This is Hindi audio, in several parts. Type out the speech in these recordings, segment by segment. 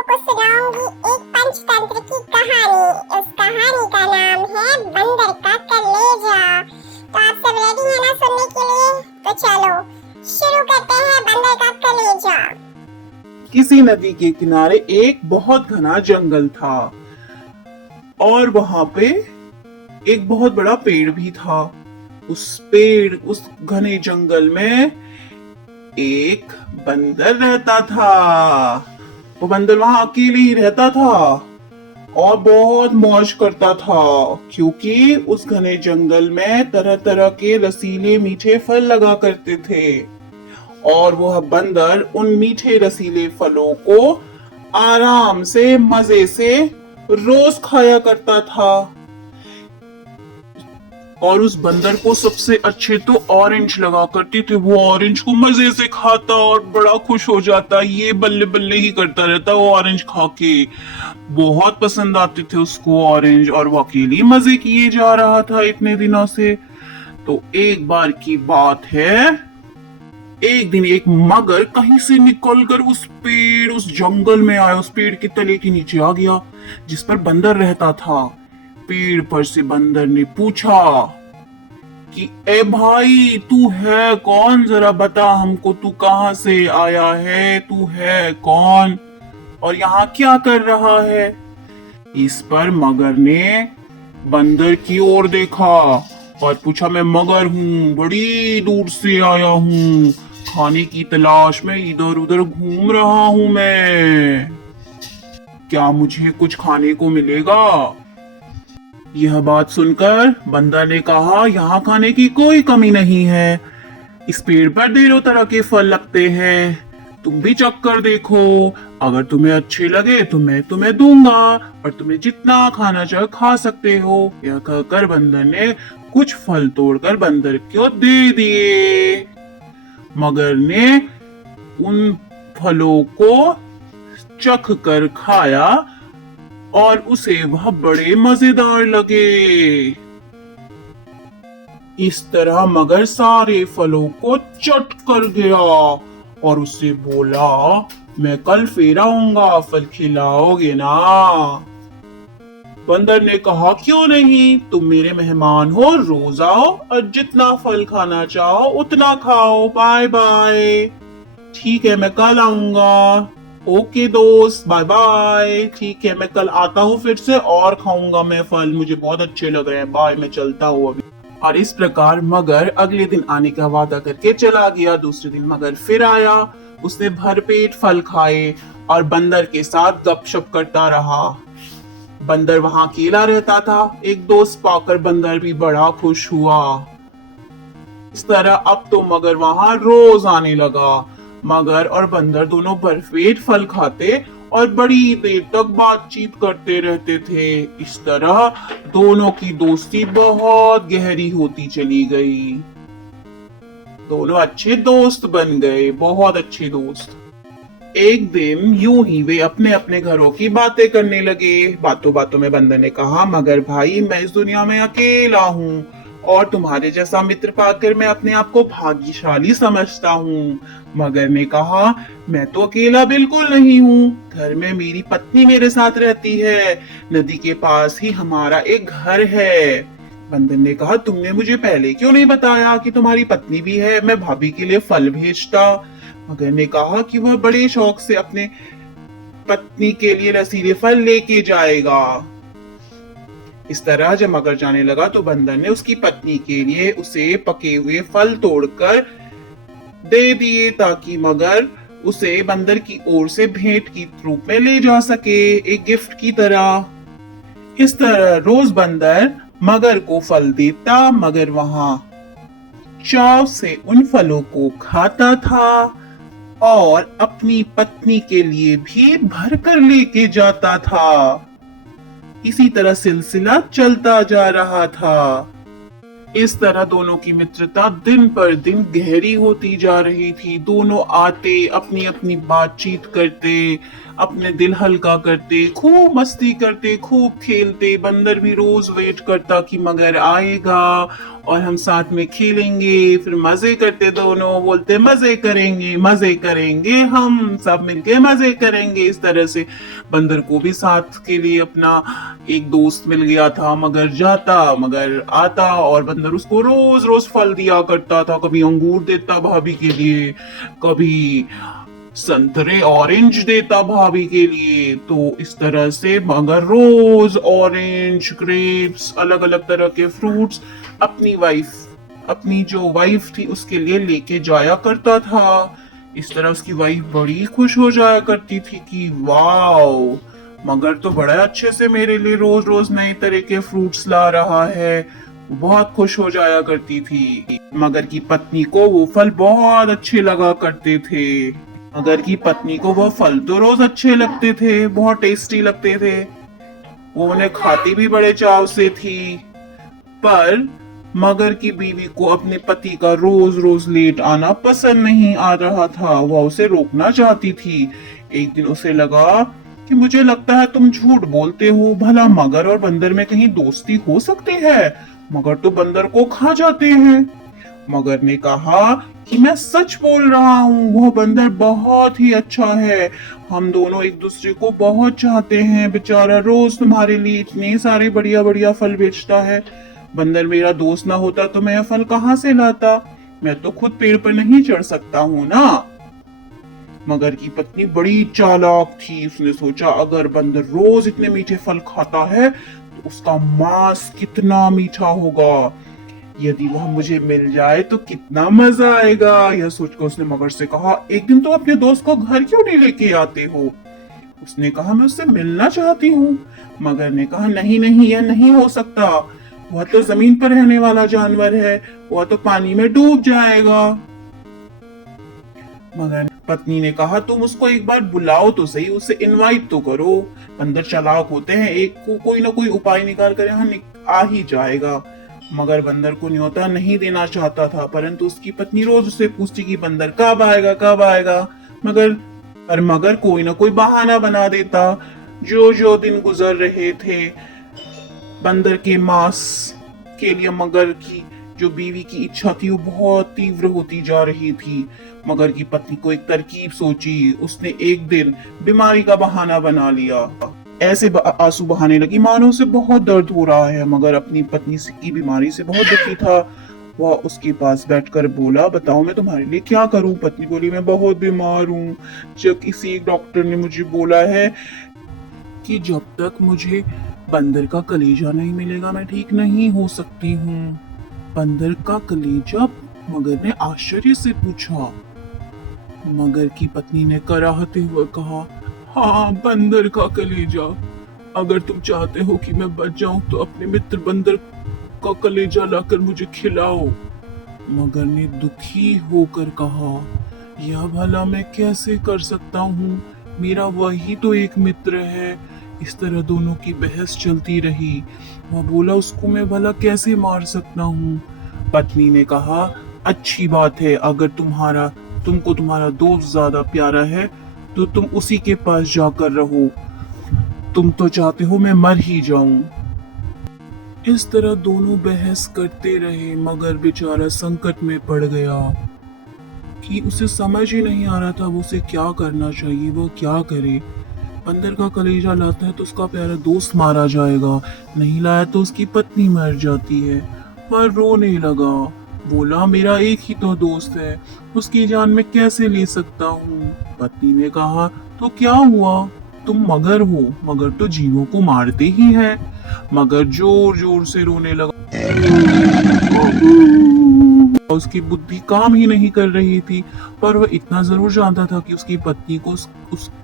लोगों को सुनाऊंगी एक पंचतंत्र की कहानी। उस कहानी का नाम है बंदर का कलेजा। तो आप सब रेडी हैं ना सुनने के लिए? तो चलो शुरू करते हैं बंदर का कलेजा। किसी नदी के किनारे एक बहुत घना जंगल था और वहां पे एक बहुत बड़ा पेड़ भी था। उस घने जंगल में एक बंदर रहता था। वो बंदर वहां अकेले ही रहता था और बहुत मौज करता था, क्योंकि उस घने जंगल में तरह तरह के रसीले मीठे फल लगा करते थे और वह बंदर उन मीठे रसीले फलों को आराम से मजे से रोज खाया करता था। और उस बंदर को सबसे अच्छे तो ऑरेंज लगा करती थी। वो ऑरेंज को मजे से खाता और बड़ा खुश हो जाता, ये बल्ले बल्ले ही करता रहता वो ऑरेंज खा के। बहुत पसंद आते थे उसको ऑरेंज और वो अकेले मजे किए जा रहा था इतने दिनों से। तो एक बार की बात है, एक दिन एक मगर कहीं से निकलकर उस जंगल में आया, उस पेड़ के तले के नीचे आ गया जिस पर बंदर रहता था। पेड़ पर से बंदर ने पूछा कि ए भाई, तू है कौन? जरा बता हमको, तू कहां से आया है? तू है कौन और यहाँ क्या कर रहा है? इस पर मगर ने बंदर की ओर देखा और पूछा, मैं मगर हूँ, बड़ी दूर से आया हूँ, खाने की तलाश में इधर उधर घूम रहा हूँ मैं। क्या मुझे कुछ खाने को मिलेगा? यह बात सुनकर बंदर ने कहा, यहाँ खाने की कोई कमी नहीं है। इस पेड़ पर ढेरों तरह के फल लगते हैं, तुम भी चख कर देखो। अगर तुम्हें अच्छे लगे तो मैं तुम्हें दूंगा और तुम्हें जितना खाना चाहे खा सकते हो। यह कहकर बंदर ने कुछ फल तोड़कर बंदर को दे दिए। मगर ने उन फलों को चख कर खाया और उसे वह बड़े मजेदार लगे। इस तरह मगर सारे फलों को चट कर गया और उससे बोला, मैं कल फिर आऊंगा, फल खिलाओगे ना? बंदर ने कहा, क्यों नहीं, तुम मेरे मेहमान हो, रोज आओ और जितना फल खाना चाहो उतना खाओ। Bye bye. ठीक है, मैं कल आऊंगा। ओके दोस्त, बाय बाय। ठीक है, मैं कल आता हूँ फिर से और खाऊंगा मैं फल, मुझे बहुत अच्छे लग रहे हैं। बाय, मैं चलता हूँ अभी। और इस प्रकार मगर अगले दिन आने का वादा करके चला गया। दूसरे दिन मगर फिर आया, उसने भरपेट फल खाए और बंदर के साथ गपशप करता रहा। बंदर वहां अकेला रहता था। एक दोस्त पाकर बंदर भी बड़ा खुश हुआ। इस तरह अब तो मगर वहां रोज आने लगा। मगर और बंदर दोनों भरपेट फल खाते और बड़ी देर तक बातचीत करते रहते थे। इस तरह दोनों की दोस्ती बहुत गहरी होती चली गई। दोनों अच्छे दोस्त बन गए, बहुत अच्छे दोस्त। एक दिन यूं ही वे अपने अपने घरों की बातें करने लगे। बातों बातों में बंदर ने कहा, मगर भाई, मैं इस दुनिया में अकेला हूँ और तुम्हारे जैसा मित्र पाकर मैं अपने आप को भाग्यशाली समझता हूँ। मगर ने कहा, मैं तो अकेला बिल्कुल नहीं हूँ, घर में मेरी पत्नी मेरे साथ रहती है, नदी के पास ही हमारा एक घर है। बंदर ने कहा, तुमने मुझे पहले क्यों नहीं बताया कि तुम्हारी पत्नी भी है, मैं भाभी के लिए फल भेजता। मगर ने कहा कि वह बड़े शौक से अपने पत्नी के लिए रसीले फल लेके जाएगा। इस तरह जब मगर जाने लगा तो बंदर ने उसकी पत्नी के लिए उसे पके हुए फल तोड़कर दे दिए, ताकि मगर उसे बंदर की ओर से भेंट की रूप में ले जा सके, एक गिफ्ट की तरह। इस तरह रोज बंदर मगर को फल देता। मगर वहां चाव से उन फलों को खाता था और अपनी पत्नी के लिए भी भरकर लेके जाता था। इसी तरह सिलसिला चलता जा रहा था। इस तरह दोनों की मित्रता दिन पर दिन गहरी होती जा रही थी। दोनों आते, अपनी अपनी बातचीत करते, अपने दिल हल्का करते, खूब मस्ती करते, खूब खेलते। बंदर भी रोज वेट करता कि मगर आएगा और हम साथ में खेलेंगे, फिर मजे करते, दोनों बोलते मजे करेंगे, हम सब मिलके मजे करेंगे। इस तरह से बंदर को भी साथ के लिए अपना एक दोस्त मिल गया था। मगर आता और बंदर उसको रोज रोज फल दिया करता था। कभी अंगूर देता भाभी के लिए, कभी संतरे ऑरेंज देता भाभी के लिए। तो इस तरह से मगर रोज ऑरेंज, ग्रेप्स, अलग अलग तरह के फ्रूट्स अपनी जो वाइफ थी उसके लिए लेके जाया करता था। इस तरह उसकी वाइफ बड़ी खुश हो जाया करती थी कि वाओ, मगर तो बड़ा अच्छे से मेरे लिए रोज रोज नए तरह के फ्रूट्स ला रहा है। बहुत खुश हो जाया करती थी। मगर की पत्नी को वो फल बहुत अच्छे लगा करते थे। मगर की पत्नी को वो फल तो रोज अच्छे लगते थे, बहुत टेस्टी लगते थे। वो उन्हें खाती भी बड़े चाव से थी। पर मगर की बीवी को अपने पति का रोज रोज लेट आना पसंद नहीं आ रहा था। वह उसे रोकना चाहती थी। एक दिन उसे लगा कि मुझे लगता है तुम झूठ बोलते हो। भला मगर और बंदर में कहीं दोस्ती हो सकती है? मगर तो बंदर को खा जाते हैं। मगर ने कहा कि मैं सच बोल रहा हूँ, वह बंदर बहुत ही अच्छा है। हम दोनों एक दूसरे को बहुत चाहते हैं। बेचारा रोज तुम्हारे लिए इतने सारे बढ़िया बढ़िया फल बेचता है। बंदर मेरा दोस्त ना होता तो मैं यह फल कहाँ से लाता? मैं तो खुद पेड़ पर नहीं चढ़ सकता हूँ ना। मगर की पत्नी बड़ी चालाक थी। उसने सोचा अगर बंदर रोज इतने मीठे फल खाता है तो उसका मांस कितना मीठा होगा। यदि वह मुझे मिल जाए तो कितना मजा आएगा। यह सोचकर उसने मगर से कहा, एक दिन तो अपने दोस्त को घर क्यों नहीं लेके आते हो? उसने कहा, मैं उससे मिलना चाहती हूँ। मगर ने कहा, नहीं नहीं, यह नहीं हो सकता। वह तो जमीन पर रहने वाला जानवर है, वह तो पानी में डूब जाएगा। मगर पत्नी ने कहा, तुम उसको एक बार बुलाओ तो सही, उसे इनवाइट तो करो। बंदर चालाक होते हैं, एक को कोई ना कोई उपाय निकाल कर यहाँ आ ही जाएगा। मगर बंदर को न्योता नहीं देना चाहता था, परंतु उसकी पत्नी रोज उससे पूछती कि बंदर कब आएगा कब आएगा। मगर कोई ना कोई बहाना बना देता। जो जो दिन गुजर रहे थे, बंदर के मांस के लिए मगर की जो बीवी की इच्छा थी वो बहुत तीव्र होती जा रही थी। मगर की पत्नी को एक तरकीब सोची। उसने एक दिन बीमारी का बहाना बना लिया। ऐसे आंसू बहाने लगी मानो उसे बहुत दर्द हो रहा है। मगर अपनी पत्नी की बीमारी से बहुत दुखी था। वह उसके पास बैठकर बोला, बताओ मैं तुम्हारे लिए क्या करूं? पत्नी बोली, मैं बहुत बीमार हूँ। जब किसी डॉक्टर ने मुझे बोला है कि जब तक मुझे बंदर का कलेजा नहीं मिलेगा मैं ठीक नहीं हो सकती हूँ। बंदर का कलेजा? मगर ने आश्चर्य से पूछा। मगर की पत्नी ने कराहते हुए कहा, हाँ, बंदर का कलेजा। अगर तुम चाहते हो कि मैं बच जाऊं तो अपने मित्र बंदर का कलेजा लाकर मुझे खिलाओ। मगर ने दुखी होकर कहा, यह भला मैं कैसे कर सकता हूँ? मेरा वही तो एक मित्र है। इस तरह दोनों की बहस चलती रही। वह बोला, उसको मैं भला कैसे मार सकता हूँ? पत्नी ने कहा, अच्छी बात है, अगर तुमको तुम्हारा दोस्त ज्यादा प्यारा है तो तुम उसी के पास जाकर रहो। तुम तो चाहते हो मैं मर ही जाऊं। इस तरह दोनों बहस करते रहे। मगर बेचारा संकट में पड़ गया कि उसे समझ ही नहीं आ रहा था वो उसे क्या करना चाहिए, वो क्या करे। बंदर का कलेजा लाता है तो उसका प्यारा दोस्त मारा जाएगा, नहीं लाया तो उसकी पत्नी मर जाती है। वह रोने लगा, बोला, मेरा एक ही तो दोस्त है, उसकी जान मैं कैसे ले सकता हूँ? पत्नी ने कहा, तो क्या हुआ? तुम मगर हो, मगर तो जीवों को मारते ही हैं। मगर जोर जोर से रोने लगा। उसकी बुद्धि काम ही नहीं कर रही थी, पर वह इतना जरूर जानता था कि उसकी पत्नी को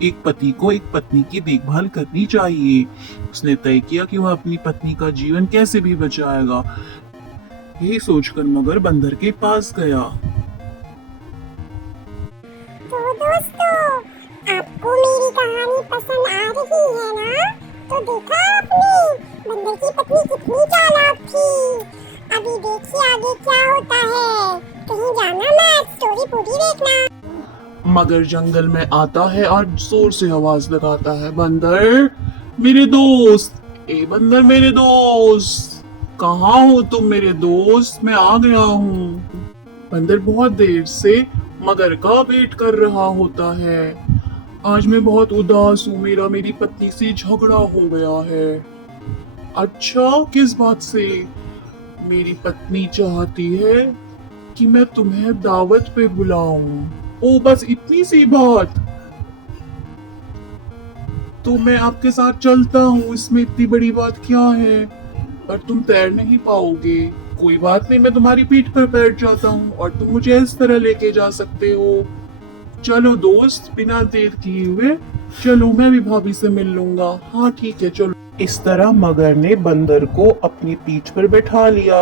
एक पति को एक पत्नी की देखभाल करनी चाहिए। उसने तय किया कि वह अपनी पत्नी का जीवन कैसे भी बचाएगा। यही सोचकर मगर बंदर के पास गया। तो दोस्तों, आपको मेरी कहानी पसंद आ रही है ना? तो देखा आपने बंदर की पत्नी कितनी चालाक थी। अभी देखिए आगे क्या होता है। कहीं जाना मत, स्टोरी पूरी देखना। मगर जंगल में आता है और जोर से आवाज लगाता है, बंदर मेरे दोस्त, ए बंदर मेरे दोस्त। कहाँ हो तुम मेरे दोस्त? मैं आ गया हूँ। बंदर बहुत देर से मगर का वेट कर रहा होता है। आज मैं बहुत उदास हूँ, मेरी पत्नी से झगड़ा हो गया है। अच्छा, किस बात से? मेरी पत्नी चाहती है कि मैं तुम्हें दावत पे बुलाऊं। ओ, बस इतनी सी बात? तो मैं आपके साथ चलता हूँ, इसमें इतनी बड़ी बात क्या है? पर तुम तैर नहीं पाओगे। कोई बात नहीं, मैं तुम्हारी पीठ पर बैठ जाता हूँ और तुम मुझे इस तरह लेके जा सकते हो। चलो दोस्त, बिना देर किए हुए चलो, मैं भी भाभी से मिल लूंगा। हाँ ठीक है, चलो। इस तरह मगर ने बंदर को अपनी पीठ पर बैठा लिया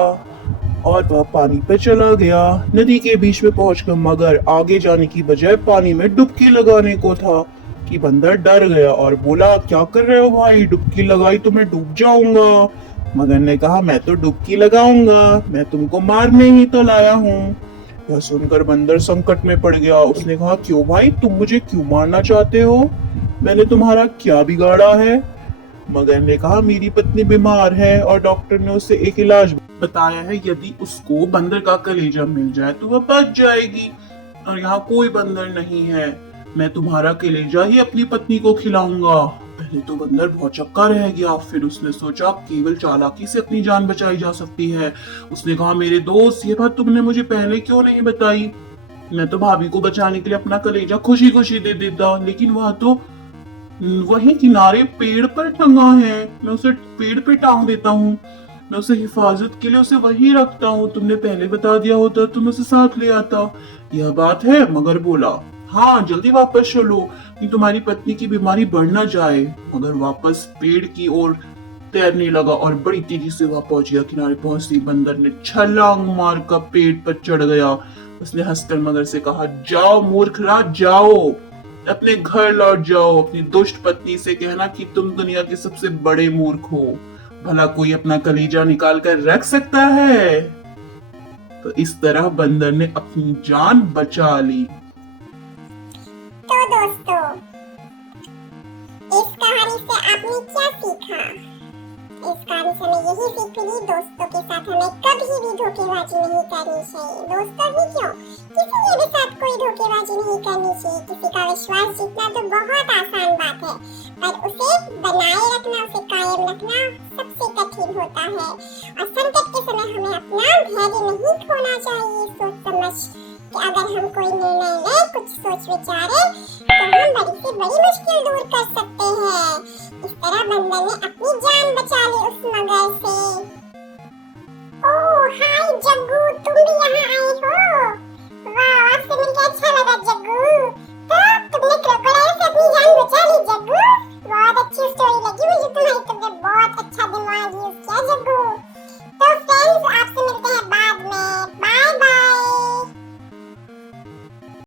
और वह पानी पर चला गया। नदी के बीच में पहुंचकर मगर आगे जाने की बजाय पानी में डुबकी लगाने को था कि बंदर डर गया और बोला, क्या कर रहे हो भाई? डुबकी लगाई तो मैं डूब जाऊंगा। मगर ने कहा, मैं तो डुबकी लगाऊंगा, मैं तुमको मारने ही तो लाया हूँ। यह सुनकर बंदर संकट में पड़ गया। उसने कहा, क्यों भाई, तुम मुझे क्यों मारना चाहते हो? मैंने तुम्हारा क्या बिगाड़ा है? मगर ने कहा, मेरी पत्नी बीमार है और डॉक्टर ने उसे एक इलाज बताया है, यदि उसको बंदर का कलेजा मिल जाए तो वह बच जाएगी। और यहाँ कोई बंदर नहीं है, मैं तुम्हारा कलेजा ही अपनी पत्नी को खिलाऊंगा। पहले तो बंदर बहुत चक्का रह गया, फिर उसने सोचा केवल चालाकी से अपनी जान बचाई जा सकती है। उसने कहा, मेरे दोस्त, ये बात तुमने मुझे पहले क्यों नहीं बताई? मैं तो भाभी को बचाने के लिए अपना कलेजा खुशी खुशी दे देता, लेकिन वह तो वही किनारे पेड़ पर टंगा है। मैं उसे पेड़ पे टांग देता हूँ, मैं उसे हिफाजत के लिए उसे वही रखता हूँ। तुमने पहले बता दिया होता तो मैं उसे साथ ले आता। यह बात है? मगर बोला, हाँ जल्दी वापस चलो, कि तुम्हारी पत्नी की बीमारी बढ़ ना जाए। मगर वापस पेड़ की ओर तैरने लगा और बड़ी तेजी से वह पहुंच गया। किनारे पहुंचते ही बंदर ने छलांग मार कर पेड़ पर चढ़ गया। उसने हंसकर मगर से कहा, जाओ मूर्ख राज, जाओ अपने घर लौट जाओ। अपनी दुष्ट पत्नी से कहना कि तुम दुनिया के सबसे बड़े मूर्ख हो। भला कोई अपना कलेजा निकाल कर रख सकता है? तो इस तरह बंदर ने अपनी जान बचा ली। तो दोस्तों, इस कहानी से आपने क्या सीखा? इस कहानी से हमें यही सीख मिली, दोस्तों के साथ हमें कभी भी धोखेबाजी नहीं करनी चाहिए। दोस्तों ही क्यों, किसी के भी साथ कोई धोखेबाजी नहीं करनी चाहिए। किसी का विश्वास जीतना तो बहुत आसान बात है, पर उसे बनाए रखना, उसे कायम रखना सबसे कठिन होता है। और संकट के समय हमें अपना धैर्य नहीं खोना चाहिए। सोच समझ कि अगर हम कोई निर्णय ले, कुछ सोच विचारे, तो हम बड़ी से बड़ी मुश्किल दूर कर सकते हैं। इस तरह बंदर ने अपनी जान बचा ली उस मगर से। ओह हाय जग्गू, तुम भी यहाँ आए हो?